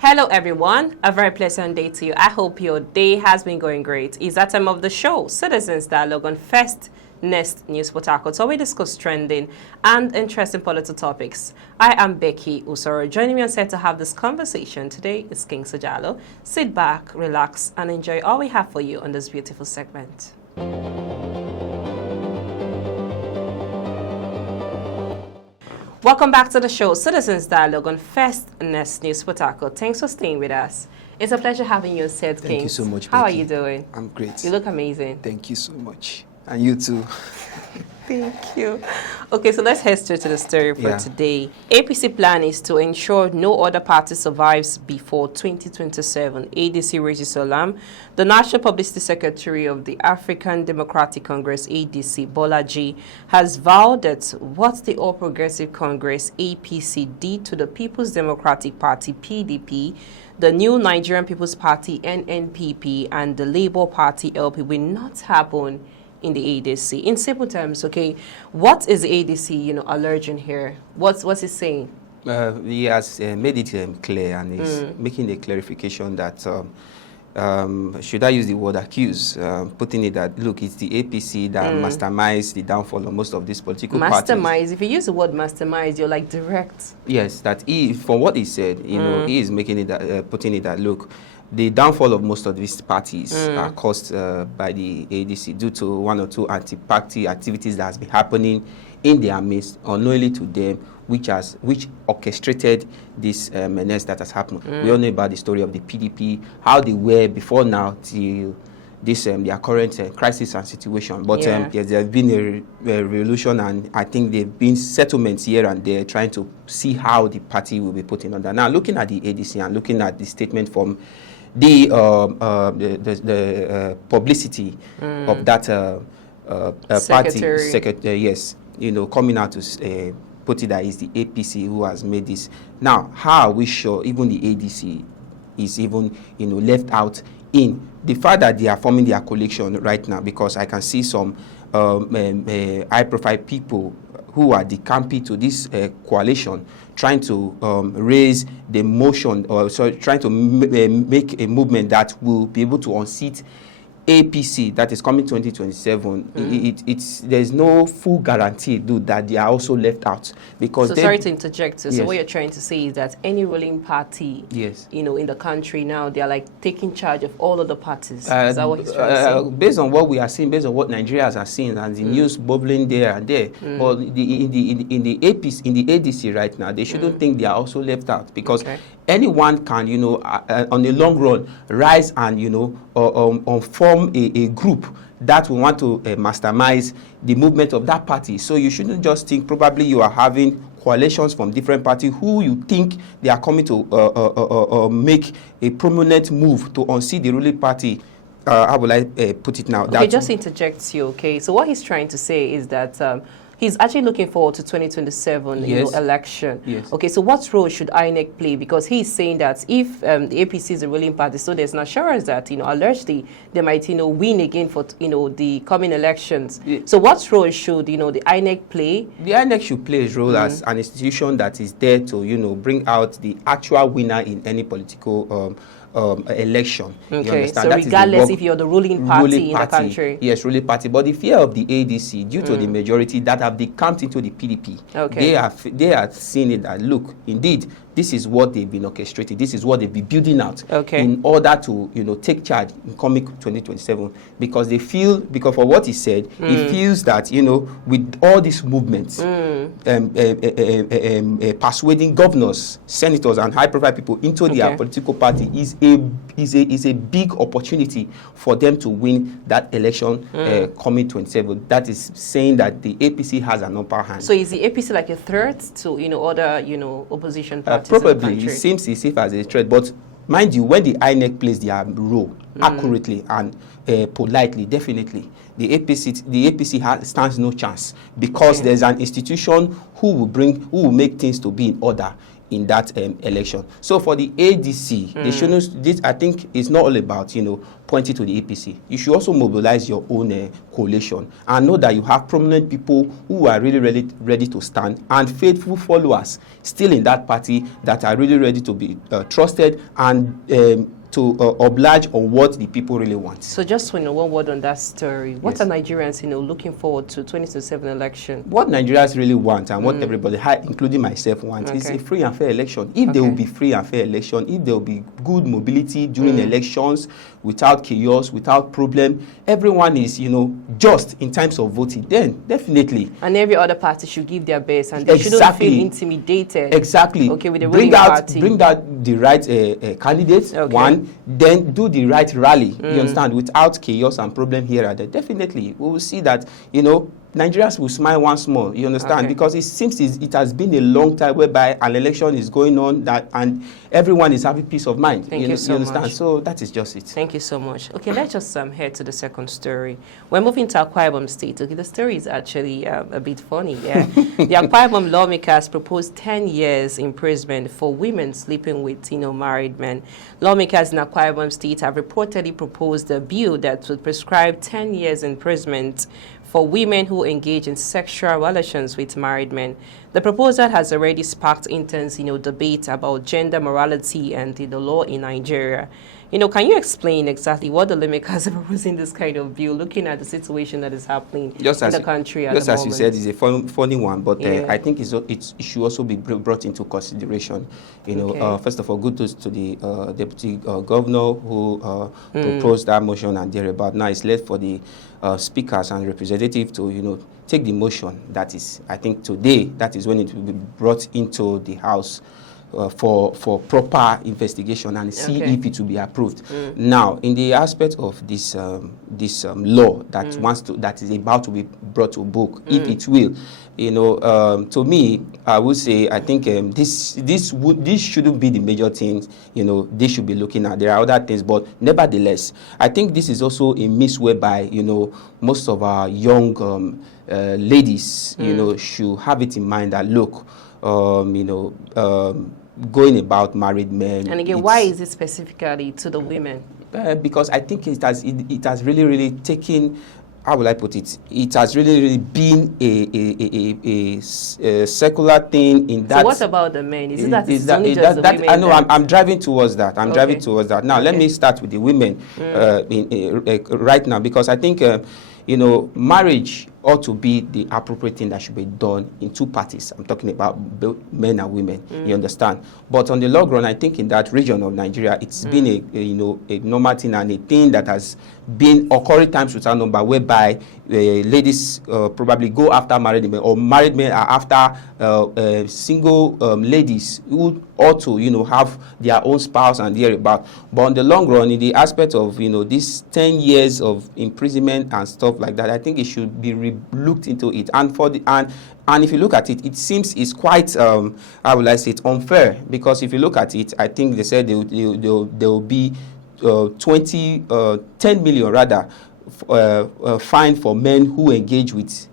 Hello everyone, a very pleasant day to you. I hope your day has been going great. It's that time of the show, Citizens Dialogue on First Nest News Potako. So we discuss trending and interesting political topics. I am Becky Usoro. Joining me on set to have this conversation today is King Sajalo. Sit back, relax, and enjoy all we have for you on this beautiful segment. Welcome back to the show, Citizens Dialogue on First Nest News Potako. Thanks for staying with us. It's a pleasure having you on set, King. Thank you so much, Becky. How are you doing? I'm great. You look amazing. Thank you so much. And you too. Thank you. Okay, so let's head straight to the story for today. APC plan is to ensure no other party survives before 2027. ADC raises alarm. The National Publicity Secretary of the African Democratic Congress, ADC, Bolaji, has vowed that what the All Progressive Congress, APC, did to the People's Democratic Party, PDP, the New Nigerian People's Party, NNPP, and the Labour Party, LP, will not happen in the ADC. In simple terms, okay, what is the ADC, alleging here? What's it saying? He has made it clear and is making a clarification that, should I use the word accuse, putting it that, look, it's the APC that masterminds the downfall of most of these political parties. Masterminds, if you use the word masterminds, you're like direct. Yes, that from what he said, he is making it, putting it that, look, the downfall of most of these parties are caused by the ADC due to one or two anti-party activities that has been happening in their midst, unknowingly to them, which orchestrated this menace that has happened. We all know about the story of the PDP, how they were before now till this their current crisis and situation. But yes, there has been a revolution, and I think there have been settlements here and there trying to see how the party will be put in order. Now, looking at the ADC and looking at the statement from the publicity of that secretary, yes, coming out to put it that is the APC who has made this. Now, how are we sure even the ADC is even left out in the fact that they are forming their coalition right now? Because I can see some high-profile people who are decamping to this coalition, trying to raise the motion, or trying to make a movement that will be able to unseat APC that is coming 2027. There's no full guarantee, that they are also left out, because. So sorry to interject. So what you're trying to say is that any ruling party, in the country now, they are like taking charge of all of the parties. Is that what he's trying to say? Based on what we are seeing, based on what Nigerians are seeing, and the news bubbling there and there, but in the APC, in the ADC right now, they shouldn't think they are also left out, because anyone can, on the long run, rise and, form a group that will want to mastermind the movement of that party. So you shouldn't just think probably you are having coalitions from different parties who you think they are coming to make a prominent move to unseat the ruling party. How will I put it now? Okay, just interject you, okay? So what he's trying to say is that he's actually looking forward to 2027 election. Yes. Okay, so what role should INEC play? Because he's saying that if the APC is a ruling party, so there's an assurance that, allegedly they might, win again for, the coming elections. Yeah. So what role should, the INEC play? The INEC should play its role as an institution that is there to, bring out the actual winner in any political election. Okay, so regardless if you're the ruling party in the country. Yes, ruling party. But the fear of the ADC, due to the majority that have decamped into the PDP, they are seeing it that, look, indeed, this is what they've been orchestrating. This is what they've been building out in order to, take charge in coming 2027. Because they feel, because for what he said, he feels that, with all these movements, persuading governors, senators, and high-profile people into their political party is a big opportunity for them to win that election coming 27. That is saying that the APC has an upper hand. So is the APC like a threat to, other, opposition parties? Probably, it seems as if as a threat, but mind you, when the INEC plays their role accurately and politely, definitely, the APC stands no chance, because there's an institution who will make things to be in order in that election. So for the ADC, they shouldn't, this I think is not all about, pointing to the APC. You should also mobilize your own coalition and know that you have prominent people who are really ready to stand, and faithful followers still in that party that are really ready to be trusted and to oblige on what the people really want. So just one word on that story. What are Nigerians, looking forward to 2027 election? What Nigerians really want, and what everybody, including myself, wants is a free and fair election. If there will be free and fair election, if there will be good mobility during elections, without chaos, without problem, everyone is, just in terms of voting, then definitely. And every other party should give their best, and they shouldn't feel intimidated. Exactly. Okay, with the ruling party. Bring out the right candidates, one, then do the right rally, you understand, without chaos and problem here and there. Definitely, we will see that, Nigerians will smile once more, you understand, because it seems it has been a long time whereby an election is going on and everyone is having peace of mind. Thank you so understand? much. So that is just it. Thank you so much. Okay, let's just head to the second story. We're moving to Akwa Ibom State. Okay, the story is actually a bit funny. Yeah, the Akwa Ibom lawmakers proposed 10 years imprisonment for women sleeping with married men. Lawmakers in Akwa Ibom State have reportedly proposed a bill that would prescribe 10 years imprisonment for women who engage in sexual relations with married men. The proposal has already sparked intense, debate about gender morality and the law in Nigeria. Can you explain exactly what the lawmakers are proposing this kind of bill, looking at the situation that is happening in the country at the moment? Just as you said, it's a funny one, but I think it should also be brought into consideration. First of all, good to the deputy governor who proposed that motion and thereabout. Now it's left for the speakers and representatives to, take the motion. That is, I think today, that is when it will be brought into the House for proper investigation and see if it will be approved. Now, in the aspect of this law that is about to be brought to book, if it will, to me, I would say I think this shouldn't be the major things. They should be looking at. There are other things, but nevertheless, I think this is also a miss whereby most of our young ladies, should have it in mind that look. Going about married men. And again, why is it specifically to the women? Because I think it has really taken, how will I put it? It has really been a secular thing in that. So what about the men? Is it that it's only just the women? I know, I'm driving towards that. Driving towards that. Now, let me start with the women right now, because I think, marriage ought to be the appropriate thing that should be done in two parties. I'm talking about both men and women, you understand? But on the long run, I think in that region of Nigeria, it's been a normal thing and a thing that has been occurring times without number, whereby ladies probably go after married men, or married men are after single ladies who ought to, have their own spouse and thereabout. But on the long run, in the aspect of, this 10 years of imprisonment and stuff like that, I think it should be looked into it. And for the and if you look at it, it seems it's quite how will I say it, unfair, because if you look at it, I think they said there will be 10 million rather fine for men who engage with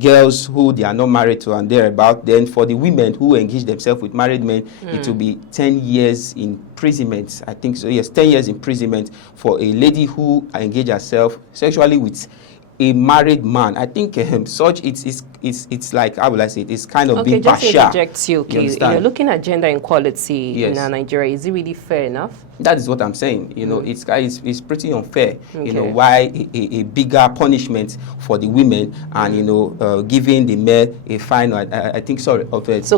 girls who they are not married to and thereabout. Then for the women who engage themselves with married men, it will be 10 years imprisonment. I think so. Yes, 10 years imprisonment for a lady who engage herself sexually with a married man. I think such it's like, how will I say it, it's kind of being partial. Just interject you. You're looking at gender equality in Nigeria. Is it really fair enough? That is what I'm saying. It's pretty unfair. Why a bigger punishment for the women and giving the men a fine. I think So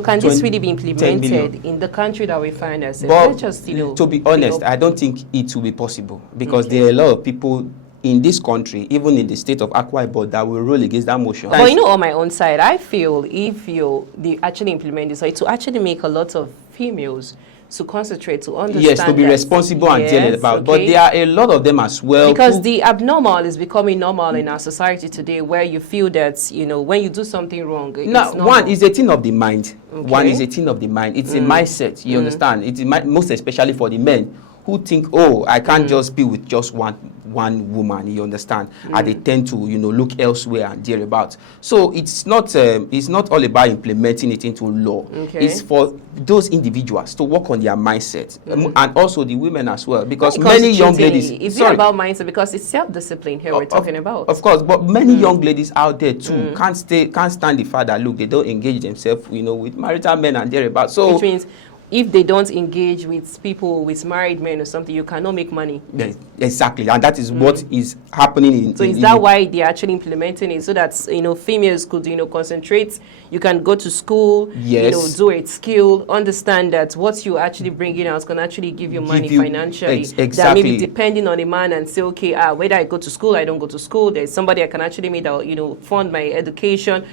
can this really be implemented in the country that we find ourselves? Just to be honest, I don't think it will be possible, because there are a lot of people in this country, even in the state of Akwa Ibom, that will rule against that motion. But on my own side, I feel if they actually implement this, to actually make a lot of females to concentrate, to understand. Yes, to be responsible and tell about. But there are a lot of them as well. Because the abnormal is becoming normal in our society today, where you feel that, when you do something wrong, now, one is a thing of the mind. One is a thing of the mind. It's a mindset, you understand? It's most especially for the men who think, oh, I can't just be with just one one woman, you understand, and they tend to, look elsewhere and thereabout. So it's not all about implementing it into law. Okay. It's for those individuals to work on their mindset, and also the women as well, because When it comes many to young cheating, ladies. is it about mindset? Because it's self-discipline here we're talking about. Of course, but many young ladies out there too can't stand the fact that, look, they don't engage themselves, with marital men and thereabout. So which means if they don't engage with people, with married men or something, you cannot make money. yes, exactly, and that is what is happening. So is that why they're actually implementing it, so that females could concentrate? You can go to school, Yes. do a skill, understand that what you actually bring in house can actually give you money financially. Exactly. That maybe depending on a man and say, okay, whether I go to school, I don't go to school, there's somebody I can actually make that fund my education,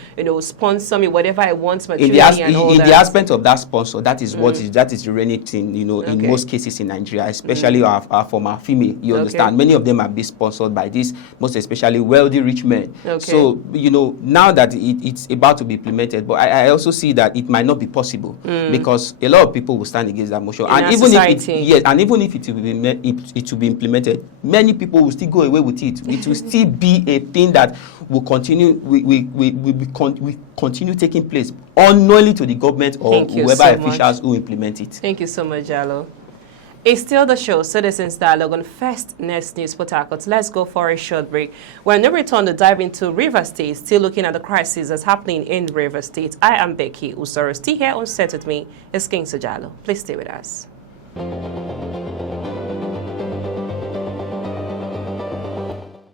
sponsor me whatever I want materially and all in that. the aspect of that sponsor, that is that is the reigning thing, in most cases in Nigeria, especially from our female. You understand, many of them are being sponsored by this, most especially wealthy rich men. So now that it's about to be implemented, but I also see that it might not be possible because a lot of people will stand against that motion, and even if it will be implemented, many people will still go away with it. It will still be a thing that will continue. We continue taking place unknowingly to the government or whoever officials who implement it. Thank you so much, Jalo. It's still the show, Citizens Dialogue on First Next News Port Harcourt. Let's go for a short break. When we return to dive into River State, still looking at the crisis that's happening in River State. I am Becky Usoro. Still here on set with me is King Sajalo. Please stay with us.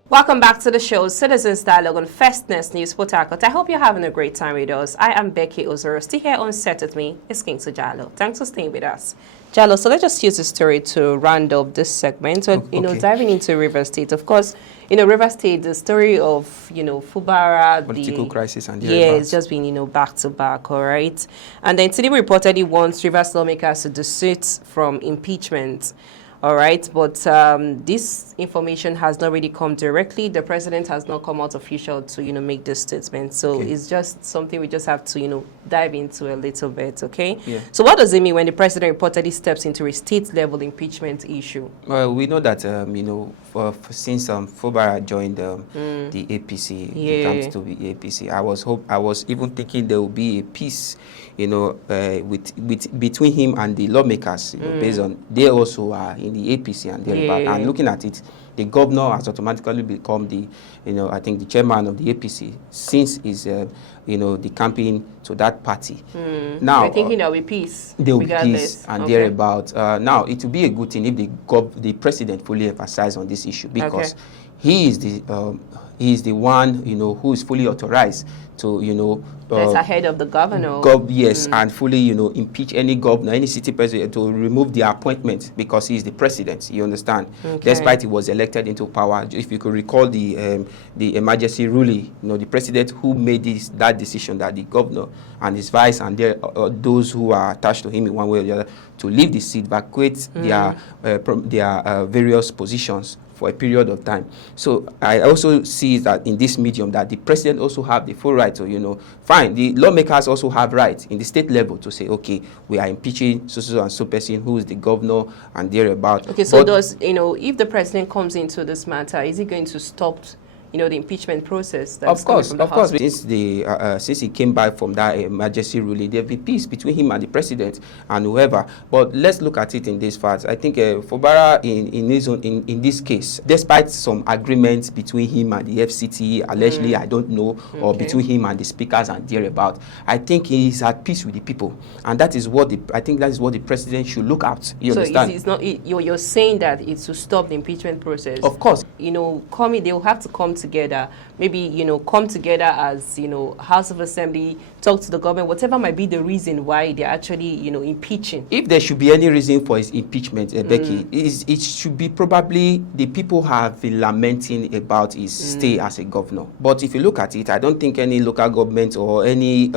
Welcome back to the show, Citizens Dialogue on First Next News Port Harcourt. I hope you're having a great time with us. I am Becky Usoro. Still here on set with me is King Sajalo. Thanks for staying with us. Jalo, so let's just use the story to round up this segment. So, diving into River State, of course, River State, the story of, Fubara, political crisis and it's just been, back to back, all right? And then today reportedly wants Rivers lawmakers to desist from impeachment. All right, but this information has not really come directly. The president has not come out official to, make this statement. So it's just something we just have to, dive into a little bit, okay? Yeah. So what does it mean when the president reportedly steps into a state-level impeachment issue? Well, we know that, since Fubara joined the APC, it comes to the APC, I was even thinking there will be a peace, with between him and the lawmakers, based on they also are in the APC and thereabout. And looking at it, the governor has automatically become the, I think the chairman of the APC since his, the campaign to that party. Now, you're thinking there will be peace. There will be peace and thereabout. Now, it will be a good thing if the president fully emphasizes on this issue, because he is the one, who is fully authorized to, that's ahead of the governor. And fully, impeach any governor, any city president, to remove their appointment because he is the president. You understand? Despite he was elected into power. If you could recall the emergency ruling, the president who made that decision that the governor and his vice and those who are attached to him in one way or the other to leave the seat, vacate their various positions for a period of time. So I also see that in this medium that the president also have the full right to, fine, the lawmakers also have right in the state level to say, okay, we are impeaching so and so person who is the governor and thereabout. Okay, so if the president comes into this matter, is he going to stop the impeachment process? Of course. Since he came back from that emergency ruling, there will be peace between him and the president and whoever. But let's look at it in this fact. I think Fubara, in this case, despite some agreements between him and the FCT, allegedly, I don't know, or between him and the speakers and thereabout, I think he is at peace with the people, and that is what the president should look at. You understand? It's not. You're saying that it's to stop the impeachment process. Of course. They will have to come together, maybe come together as House of Assembly, talk to the government, whatever might be the reason why they're actually impeaching. If there should be any reason for his impeachment, Becky, it should be probably the people have been lamenting about his stay as a governor. But if you look at it, I don't think any local government or any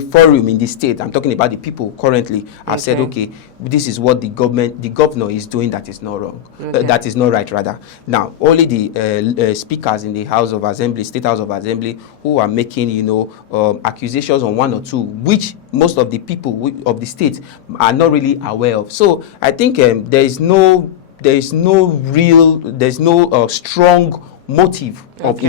forum in the state, I'm talking about the people currently, have said, okay, this is what the governor is doing that is not wrong, that is not right rather. Now, only the speakers in the House of Assembly, State House of Assembly, who are making, accusations on one or two, which most of the people of the state are not really aware of. So I think there is no there's no strong motive of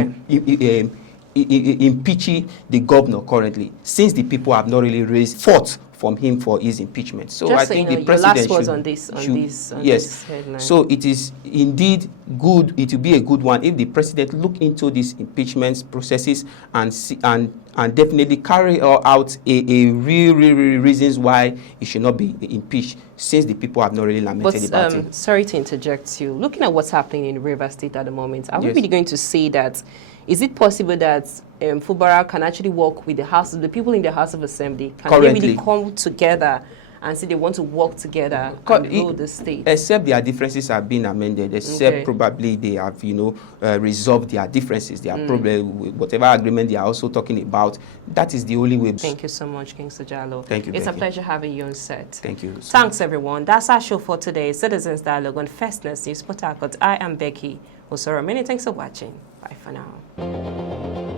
impeaching the governor currently, since the people have not really fought from him for his impeachment. So just I think the your president last words should, on this yes. headline. So it is indeed good. It will be a good one if the president look into these impeachment processes and definitely carry out a real reasons why he should not be impeached, since the people have not really lamented about it. Sorry to interject you. Looking at what's happening in River State at the moment, are we really going to say that? Is it possible that Fubara can actually work with the people in the House of Assembly? Can they really come together and say they want to work together and rule the state? Except their differences have been amended, except probably they have, resolved their differences, their problem, whatever agreement they are also talking about. That is the only way. Thank you so much, King Sajalo. Thank you. It's a pleasure having you on set. Thank you. Thanks, everyone. That's our show for today. Citizens Dialogue on Fastness News Port Harcourt. I am Becky Osoro. Many thanks for watching. Bye for now.